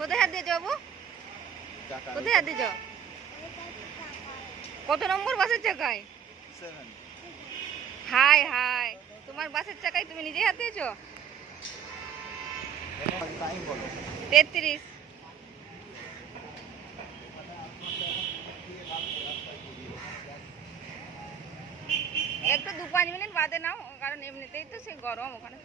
কোথায় হাত দিয়েছো বাবু? কোথায় হাত দিয়েছো? কত নম্বর বাসের চাকায়? হাই হাই, তোমার বাসের চাকায় তুমি নিজেই হাত দিয়েছো? 33। একটু 2-5 মিনিট বাদে নাও, কারণ এমনিতেই তো সে গরম ওখানে।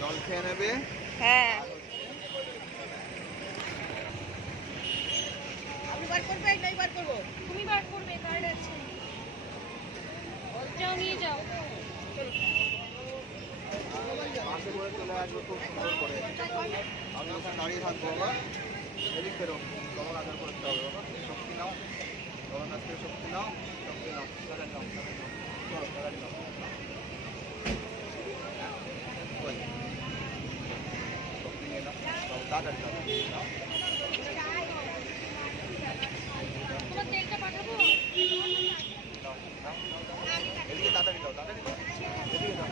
জল খেয়ে নেবে। হ্যাঁ, আমি বার করবে, নাই বার করবো? তুমি বার করবে, কার্ড আছে, যাও নিয়ে যাও। বাসে করে চলে আসবো খুব সুন্দর করে। আমি ওখানে দাঁড়িয়ে থাকবো বাবা। এদিক বেরো, তোমার আদর করতে হবে বাবা। শক্তি নাও, তোমার কাছ থেকে শক্তি নাও, শক্তি নাও, চলো তাড়াতাড়ি নাও। শক্তি নিয়ে নাও, তাড়াতাড়ি নাও। তোমার তেলটা পাঠাবো। এদিকে তাড়াতাড়ি দাও, এদিকে দাও।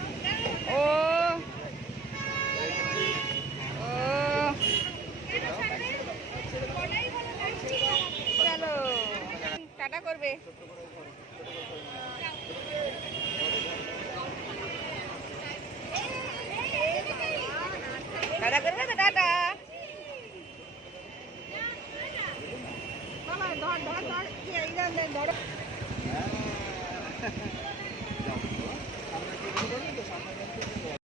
ও ও চলো, টাটা করবে। টাটা করবে তো, টাটা। ধর ধর ধর, ধর।